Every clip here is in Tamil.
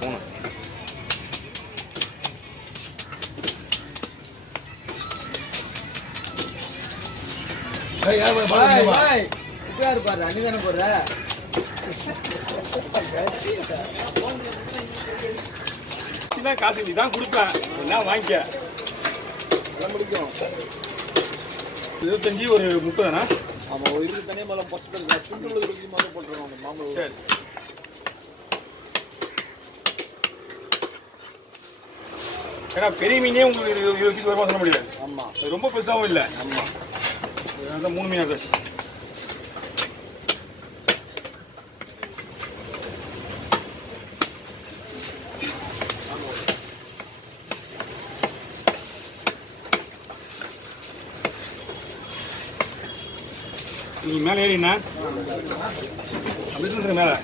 3 ஏய் ஏய் பாய் இப்பயாரு பாரு அண்ணி தான போற சின்ன காசு நீ தான் கொடுப்பேன் என்ன வாங்கிக்க எல்லாம் முடிக்கும் 25 ஒரு 30 தானா ஆமா ஒரு இது தனியா மேல ஃபர்ஸ்ட் சிம்பிள் இருக்கு மாதிரி போட்டுறோம் அந்த மாம்பழம் சரி ஏன்னா பெரிய மீனே உங்களுக்கு 20 வருமா சொல்ல முடியாது ஆமா அது ரொம்ப பெருசாகவும் இல்லை ஆமா அதான் 3 மீன் எடுத்தாச்சு நீ மேலே ஏறினா அப்படி சொல்லுங்க மேலே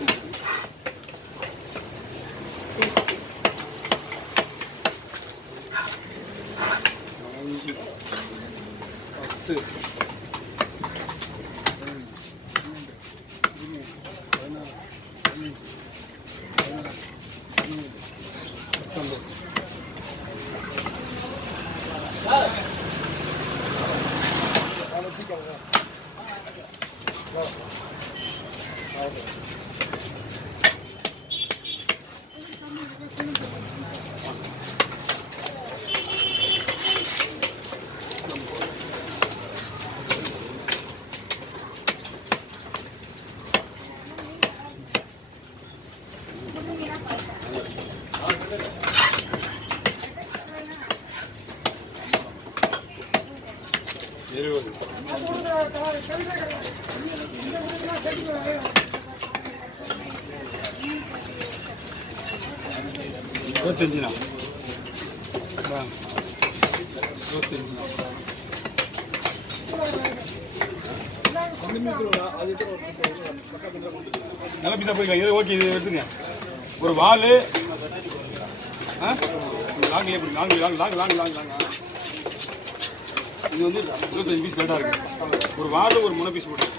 இருபத்தஞ்சுண்ணா 25 நல்ல பீஸா போய்க்கலாம் இது ஓகே இது எடுத்துங்க ஒரு வால் லாங் எப்படி லாங் இது வந்து 25 பீஸ் கரெக்டாக இருக்கு ஒரு வால் ஒரு 3 பீஸ் போட்டு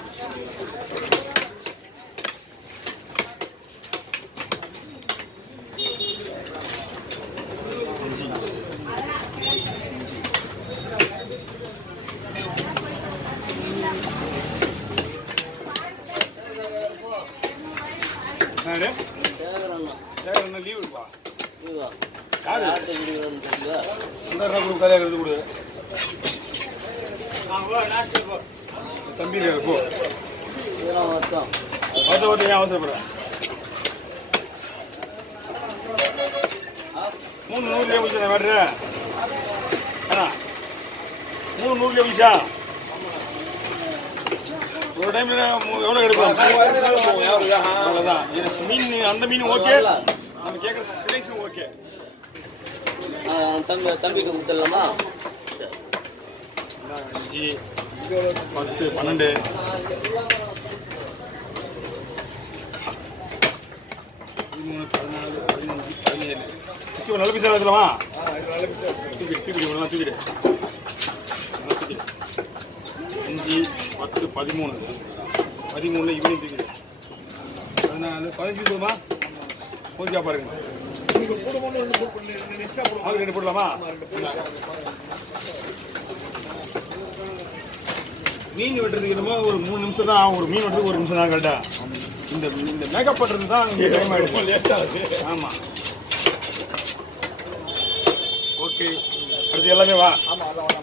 லீவ் இருப்பா தம்பி போ ஏன் அவசரப்படுறேன் 300 முடிச்சா வர்றேன் அண்ணா 300 முடிச்சா ஒரு டைம்ல எவ்வளோ எடுக்கலாம் அவ்வளோதான் மீன் அந்த மீன் ஓகே நம்ம கேட்குற சிலைஸும் ஓகே தம்பிக்கு கொடுத்துடலாமா 5 10 12 13 நல்ல பீஸா எடுக்கலாமா தூக்கிடு 5 10 13 13 இவனையும் தூக்கிடு 14 15 போதுமா ஓகே பாருங்க ஆள் 2 போடலாமா மீன் வெட்டுறதுக்கு என்னமோ ஒரு 3 நிமிஷம் தான் ஒரு மீன் வெட்டுறதுக்கு 1 நிமிஷம் தான் கரெக்டா இந்த மேக்கப் பண்ணுறது தான் டைம் ஆகிடும் லேட்டாக இருக்குது ஆமாம் ஓகே அடுத்து எல்லாமே வா ஆமாம் அதான்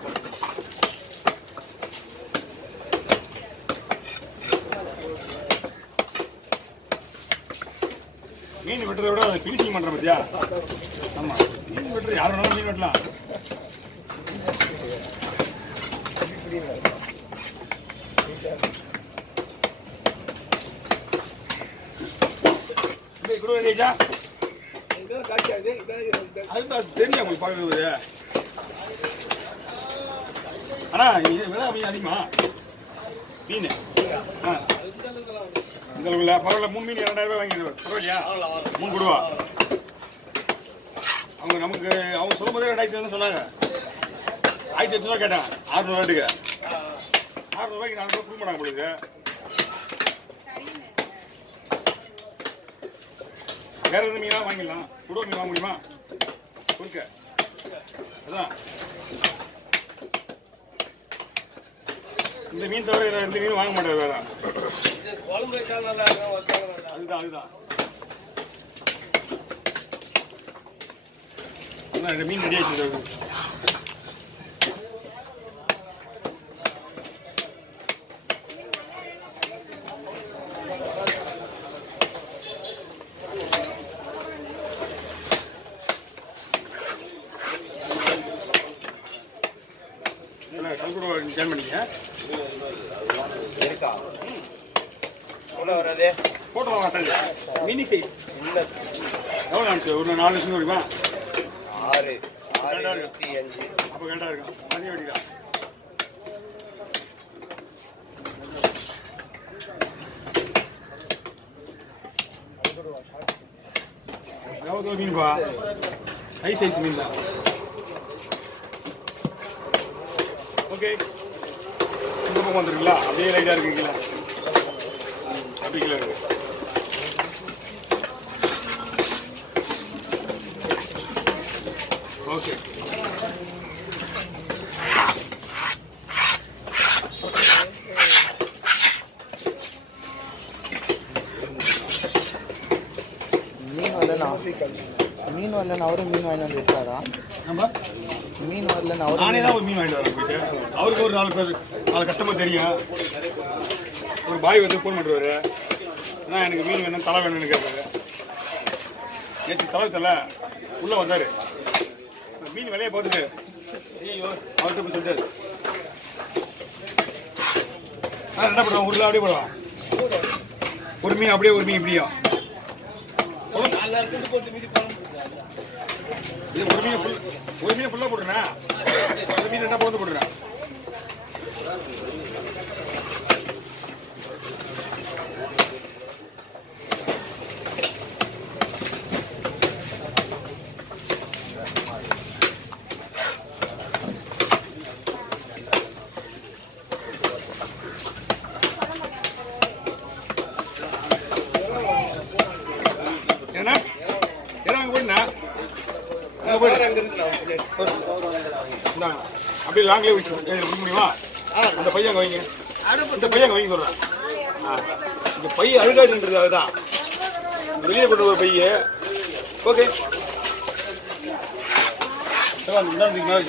மீன் வெட்டுறதை விட அதை ஃபினிஷிங் பண்ணுற பத்தியா ஆமாம் மீன் வெட்டுறது யார் வேணாலும் மீன் வெட்டலாம் தெரிஞ்சா உங்களுக்கு பார்க்குறது அண்ணா இது விலை மீன் அதிகமா மீன் இந்த அளவுல பரவாயில்ல 3 மீன் 2000 ரூபாய் வாங்கிடுவார் பரவாயில்லையா 3 கொடுவா அவங்க நமக்கு அவங்க சொல்லும் போதே 2000 சொன்னாங்க 1800 ரூபா கேட்டேன் 600 ரூபாய்க்கு 600 ரூபாய்க்கு 400 ரூபாய் கொடுக்க மாட்டாங்க உங்களுக்கு வேற எதுவும் மீனா வாங்கிடலாம். குடோ மீன் வாங்க முடியுமா? கொடுக்க அதான் இந்த மீன் தவிர வேற எந்த மீனும் வாங்க மாட்டேன். வேற அதுதான் அதுதான் இந்த மீன் ரெடி ஆயிடுச்சு. கல்குடோ ஜாயின் பண்ணீங்க இருக்கா எவ்வளோ வராது போட்டோ வாங்க மினி சைஸ் எவ்வளோ ஆச்சு? ஒரு 4 நிமிஷம் முடியுமா? 6:25 அப்போ கரெக்டாக இருக்கும். அதே வெட்டிக்கலாம். எவ்வளோ மீன்பா? ஹை சைஸ் மீன் தான். ஓகே இந்த பக்கம் வந்துருக்குங்களா? அப்படியே லைட்டாக இருக்குங்களா? அப்படிங்களா இருக்கு. ஓகே மீன் வரலன்னு அவரும் மீன் வாங்கிட்டு வந்து விட்டுறாரா? நம்ம மீன் வரலன்னு அவரும் நானே தான் ஒரு மீன் வாங்கிட்டு வரேன் போயிட்டு. அவருக்கு ஒரு 4 கஸ்டமர் தெரியும். ஒரு பாய் வந்து ஃபோன் பண்ணுறாரு, அண்ணா எனக்கு மீன் வேணும், தலை வேணும்னு கேட்பாரு. நேற்று தலை தலை உள்ளே வந்தார். மீன் விலையை பார்த்துட்டு ஐயோ அவர்கிட்ட போய் சொல்லிட்டாரு. என்ன பண்ணுவான்? உருளை அப்படியே போடுவான். ஒரு மீன் அப்படியே, ஒரு மீன் இப்படியும். இது ஒரு மீன் ஃபுல்லாக போட்டுறேன். ஒரு மீன் 2 போட்டு போட்டுறேன். என்ன போயிட்டா அப்படியே லாங்லேயே கொடுக்க முடியுமா? அந்த பையன் அங்கே வைங்க. இந்த பையன் அங்கே வைங்க சொல்கிறேன். இந்த பையன் அழுகாதுன்றது அதுதான். வெளியே கொண்டு ஒரு பைய. ஓகே மேலே